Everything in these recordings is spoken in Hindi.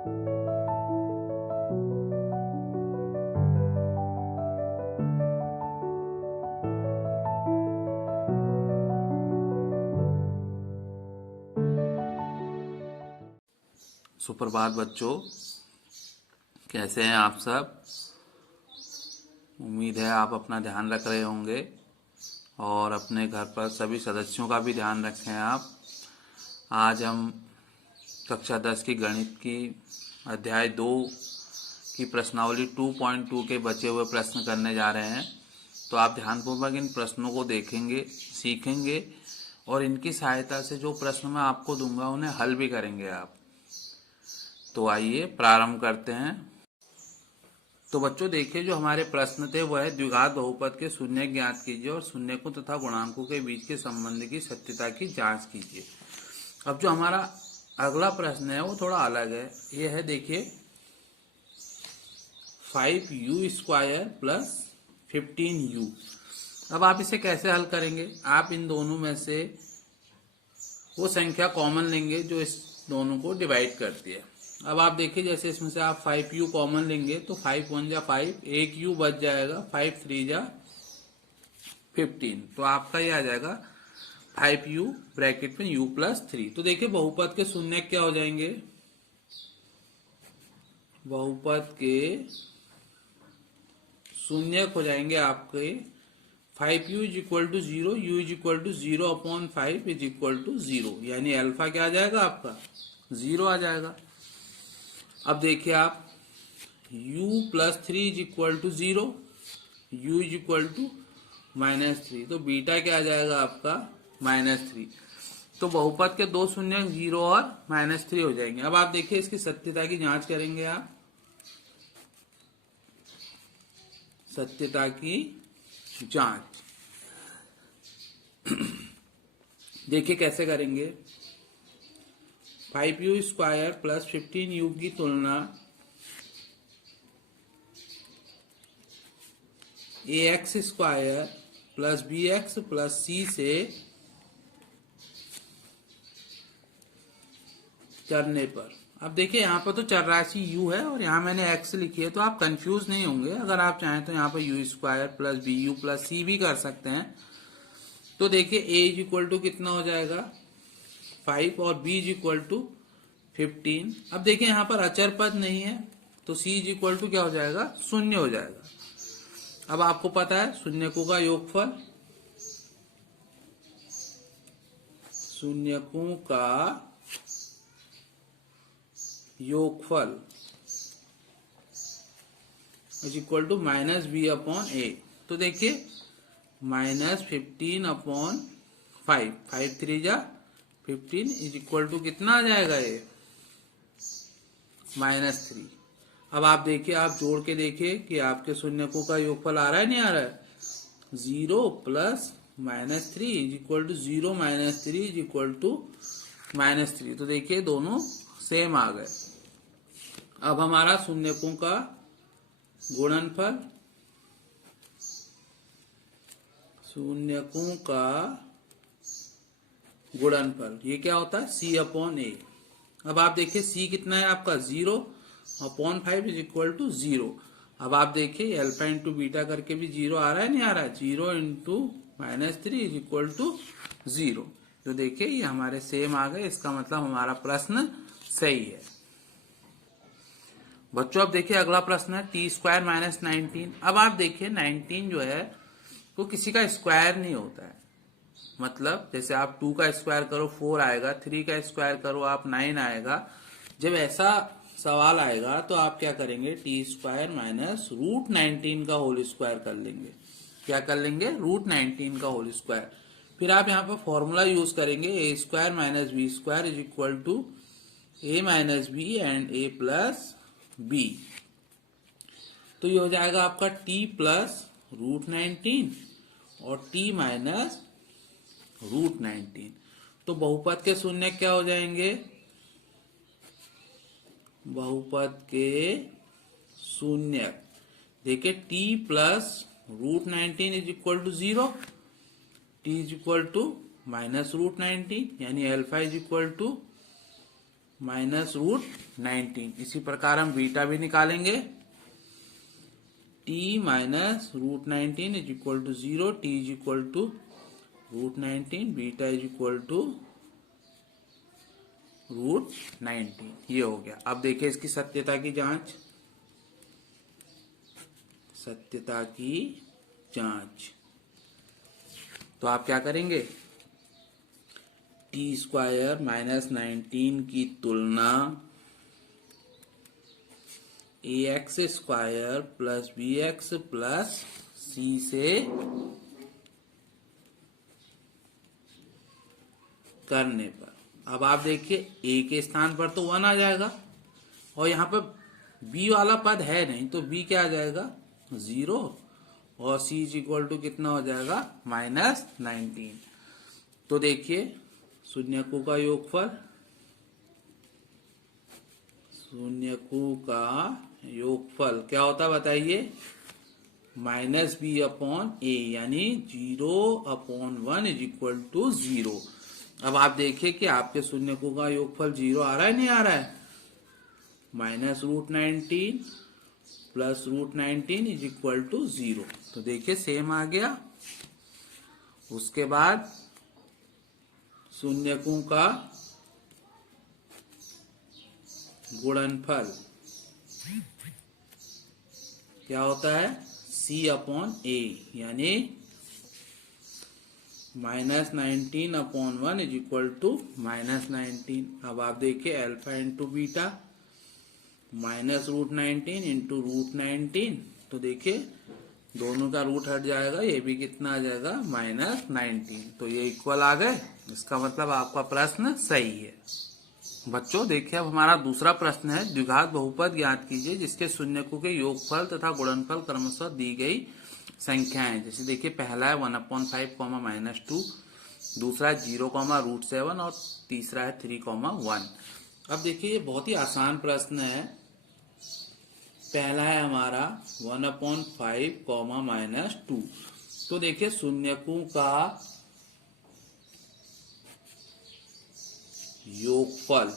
सुप्रभात बच्चों, कैसे हैं आप सब। उम्मीद है आप अपना ध्यान रख रहे होंगे और अपने घर पर सभी सदस्यों का भी ध्यान रखें आप। आज हम कक्षा 10 की गणित की अध्याय 2 की प्रश्नावली 2.2 के बचे हुए प्रश्न करने जा रहे हैं। तो आप ध्यानपूर्वक इन प्रश्नों को देखेंगे, सीखेंगे और इनकी सहायता से जो प्रश्न मैं आपको दूंगा उन्हें हल भी करेंगे आप। तो आइए प्रारंभ करते हैं। तो बच्चों देखिए, जो हमारे प्रश्न थे वह है द्विघात बहुपद के शून्य ज्ञात कीजिए और शून्यकों तथा गुणांकों के बीच के संबंध की सत्यता की जांच कीजिए। अब जो हमारा अगला प्रश्न है वो थोड़ा अलग है। यह है, देखिए 5u² प्लस 15u। अब आप इसे कैसे हल करेंगे। आप इन दोनों में से वो संख्या कॉमन लेंगे जो इस दोनों को डिवाइड करती है। अब आप देखिए, जैसे इसमें से आप 5u कॉमन लेंगे तो 5 1 जा 5, एक u बच जाएगा, 5 3 जा 15। तो आपका ये आ जाएगा 5u ब्रैकेट में u प्लस 3। तो देखिए बहुपद के शून्य क्या हो जाएंगे। बहुपद के शून्य हो जाएंगे आपके 5u is equal to 0, u is equal to 0/5 is equal to 0, यानी अल्फा क्या आ जाएगा आपका 0 आ जाएगा। अब देखिए आप u plus 3 is equal to 0, u is equal to -3, तो बीटा क्या आ जाएगा आपका -3। तो बहुपद के दो शून्य 0 और -3 हो जाएंगे। अब आप देखिए इसकी सत्यता की जांच करेंगे आप। सत्यता की जांच देखिए कैसे करेंगे। 5u² प्लस 15u की तुलना ax² plus bx plus c से करने पर। अब देखिए यहाँ पर तो चर राशि u है और यहाँ मैंने x लिखी है, तो आप कंफ्यूज नहीं होंगे। अगर आप चाहें तो यहाँ पर u² plus bu plus c भी कर सकते हैं। तो देखिए a इज इक्वल टू कितना हो जाएगा 5 और b इज इक्वल टू 15। अब देखिए यहाँ पर अचर पद नहीं है तो c इज इक्वल टू क्या हो जाएगा, शून्य हो जाएगा। अब आपको पता है शून्यकों का योगफल, शून्यकों का योगफल इज इक्वल टू -b/a। तो देखिए -15/5, 5 3 जा 15 इज इक्वल टू कितना आ जाएगा ये -3। अब आप देखिए, आप जोड़ के देखिए कि आपके शून्यकों का योगफल आ रहा है नहीं आ रहा है। 0 plus -3 is equal to 0 -3 is equal to -3। तो देखिए दोनों सेम आ गए। अब हमारा शून्यकों का गुणनफल, शून्यकों का गुणनफल ये क्या होता है c/a। अब आप देखिए c कितना है आपका 0/5 इज इक्वल टू 0। अब आप देखिए अल्फा इंटू बीटा करके भी 0 आ रहा है नहीं आ रहा है। 0 इंटू -3 इज इक्वल टू 0। तो देखिए ये हमारे सेम आ गए। इसका मतलब हमारा प्रश्न सही है। बच्चों अब देखिए अगला प्रश्न है t² - 19। अब आप देखिए 19 जो है वो किसी का स्क्वायर नहीं होता है। मतलब जैसे आप 2 का स्क्वायर करो 4 आएगा, 3 का स्क्वायर करो आप 9 आएगा। जब ऐसा सवाल आएगा तो आप क्या करेंगे, t² - √19 का होल स्क्वायर कर लेंगे। क्या कर लेंगे, √19 का होल स्क्वायर। फिर आप यहाँ पर फॉर्मूला यूज करेंगे a² - b² is equal to a - b and a plus b। तो ये हो जाएगा आपका t प्लस √19 और t माइनस √19। तो बहुपद के शून्य क्या हो जाएंगे, बहुपद के शून्य देखिए t plus √19 is equal to 0, t is equal to -√19 यानी alpha is equal to minus root 19। इसी प्रकार हम बीटा भी निकालेंगे, T minus root 19 is equal to 0, T is equal to root 19, beta is equal to root 19। ये हो गया। अब देखिए इसकी सत्यता की जांच, सत्यता की जांच। तो आप क्या करेंगे, टी स्क्वायर माइनस 19 की तुलना ए x square plus B x plus सी से करने पर, अब आप देखिए ए के स्थान पर तो 1 आ जाएगा और यहाँ पर बी वाला पद है नहीं, तो बी क्या आ जाएगा 0 और सी इज इक्वल टू कितना हो जाएगा माइनस 19। तो देखिए शून्यकों का योगफल, शून्यकों का योगफल क्या होता है बताइए, माइनस बी अपॉन ए, यानी 0/1 इज इक्वल टू 0। अब आप देखिए कि आपके शून्यकों का योगफल 0 आ रहा है नहीं आ रहा है, minus root 19 plus root 19 is equal to 0। तो देखिए सेम आ गया। उसके बाद शून्यकों का गुणनफल क्या होता है, सी अपॉन ए, यानी minus 19/1 is equal to minus 19। अब आप देखिए alpha into beta minus root 19 into root 19, तो देखिए दोनों का रूट हट जाएगा, ये भी कितना आ जाएगा माइनस 19। तो ये इक्वल आ गए, इसका मतलब आपका प्रश्न सही है। बच्चों देखिए अब हमारा दूसरा प्रश्न है, द्विघात बहुपद ज्ञात कीजिए जिसके शून्यकों के योगफल तथा गुणनफल क्रमशः दी गई संख्याएं। जैसे देखिए पहला है 1/5 -2, दूसरा है 0, और तीसरा है 3, 1। अब देखिए ये बहुत ही आसान प्रश्न है। पहला है हमारा 1/5 -2। तो देखिए शून्यकों का योगफल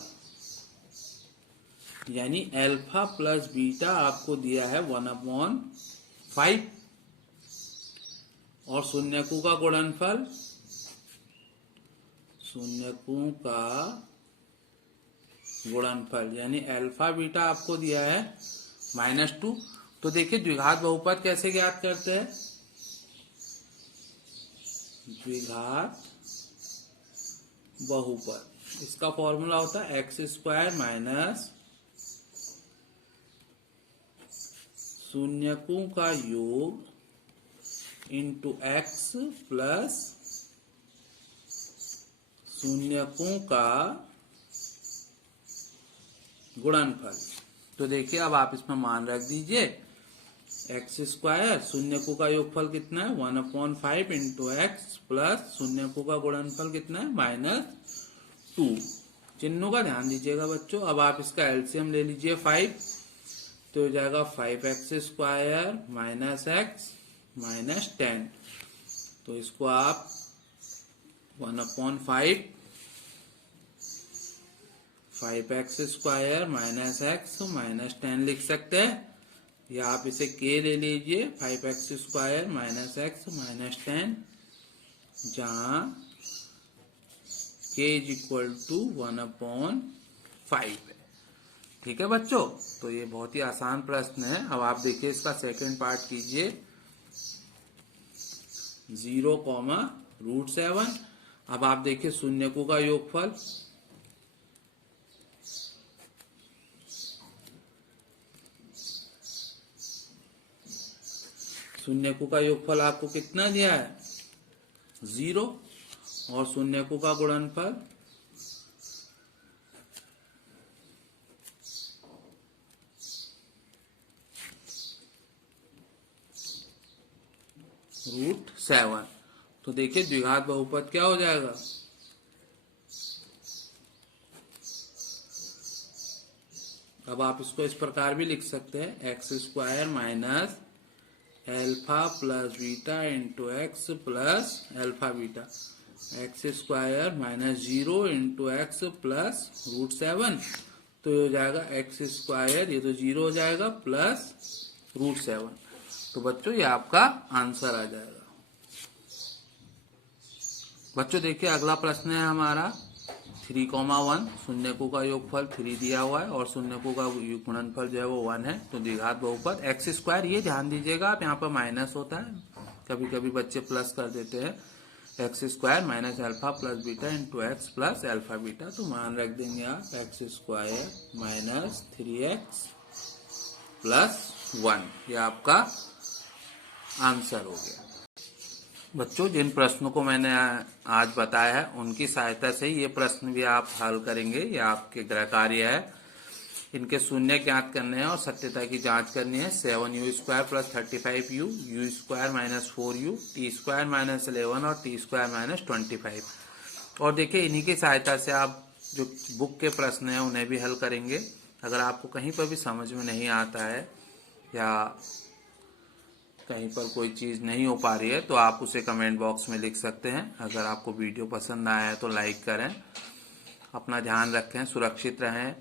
यानी अल्फा प्लस बीटा आपको दिया है 1/5, और शून्यकों का गुणनफल, शून्यकों का गुणनफल यानी अल्फा बीटा आपको दिया है -2। तो देखिए द्विघात बहुपद कैसे ज्ञात करते हैं, द्विघात बहुपद इसका फॉर्मूला होता है x² माइनस शून्यकों का योग इंटू x प्लस शून्यकों का गुणनफल। तो देखिए अब आप इसमें मान रख दीजिए, x² शून्यकों का योगफल कितना है 1/5 इंटू एक्स प्लस शून्यकों का गुणनफल कितना है -2। चिन्हों का ध्यान दीजिएगा बच्चों। अब आप इसका एलसीएम ले लीजिए 5, तो हो जाएगा 5x² माइनस x माइनस 10। तो इसको आप 1/5 5x² माइनस x माइनस 10 लिख सकते हैं, या आप इसे k ले लीजिए 5x² माइनस x माइनस 10, जहां k इज इक्वल टू 1/5 है। ठीक है बच्चों, तो ये बहुत ही आसान प्रश्न है। अब आप देखिए इसका सेकंड पार्ट कीजिए, 0, अब आप देखिए शून्यकों का योगफल, शून्यकों का योगफल आपको कितना दिया है 0, और शून्यकों का गुणनफल √7। तो देखिए द्विघात बहुपद क्या हो जाएगा, अब आप इसको इस प्रकार भी लिख सकते हैं, x² minus alpha plus beta into x plus alpha beta. X square minus 0 into x plus √7, तो ये हो जाएगा एक्स स्क्वायर, ये तो 0 हो जाएगा, प्लस √7। तो बच्चों ये आपका आंसर आ जाएगा। बच्चों देखिए अगला प्रश्न है हमारा 3,1, शून्यकों का योगफल 3 दिया हुआ है और शून्यकों का गुणनफल जो है वो 1 है। तो द्विघात बहुपद एक्स स्क्वायर, ये ध्यान दीजिएगा आप, यहाँ पर माइनस होता है, कभी कभी बच्चे प्लस कर देते हैं। X square minus alpha plus beta into x plus alpha beta, तो मान रख देंगे आप x square minus 3x plus 1, ये आपका आंसर हो गया। बच्चों जिन प्रश्नों को मैंने आज बताया है उनकी सहायता से ये प्रश्न भी आप हल करेंगे, ये आपके गृह कार्य है। इनके शून्य ज्ञात करने हैं और सत्यता की जांच करनी है। 7u² plus 35u, u² minus 4u, t² minus 11 और t² माइनस 25। और देखिए इन्हीं की सहायता से आप जो बुक के प्रश्न हैं उन्हें भी हल करेंगे। अगर आपको कहीं पर भी समझ में नहीं आता है या कहीं पर कोई चीज़ नहीं हो पा रही है तो आप उसे कमेंट बॉक्स में लिख सकते हैं। अगर आपको वीडियो पसंद आया है तो लाइक करें। अपना ध्यान रखें, सुरक्षित रहें,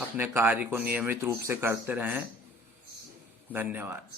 अपने कार्य को नियमित रूप से करते रहें। धन्यवाद।